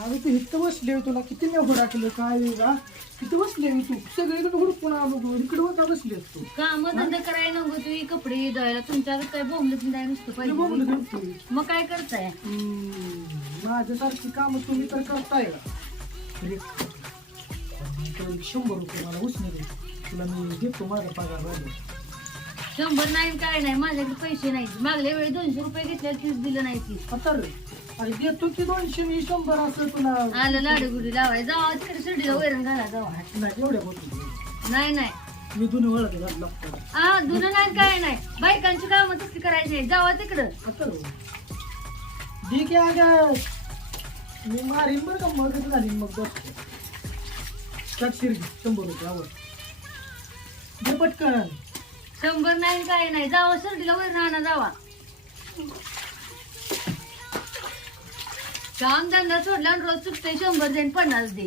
अरे तू इथं बसले तुला किती नेऊ टाकलं काय का किती बसले तू सगळीकडे हुडकून आलो तू इकडे का बसले तू काम धंदा करायला नको तुम्ही कपडे धुवायला तुमच्याकडे काय बोंबलत नाही नुसतं तुला बोंबलं पाहिजे करतोय. मग काय करताय माझ्यासारखी काम तुम्ही तर करताय का अरे, तेवढे 100 रुपये मला उसने दे तुला मी देतो माझा पगार राहिला 100 नाही काय नाही माझ्याकडे पैसे नाही मागल्या वेळी 200 रुपये घेतले तीच दिलं नाही ती आता रे अरे देतो की 200 मी 100 असं तुला आलं लाडूगुडी लावाय जावा तिकडे शिर्डीला वैरण घाला जावा नाही एवढ्या बोलतो नाही नाही मी दोन्ही वळत लागतो हा धुणं नाही काय नाही बायकांची कामं तसली करायची नाही जावा तिकडं आता रे दे की अगं मी मारीन बरं का मग झाली मग बसतो त्यात शिरगी 100 रुपये आवड दे पटकन 100 नाही काय नाही जावा शिर्डीला वैरण आणा जावा काम धंदा सोडला आणि रोज चुकते 100 देईन 50 दे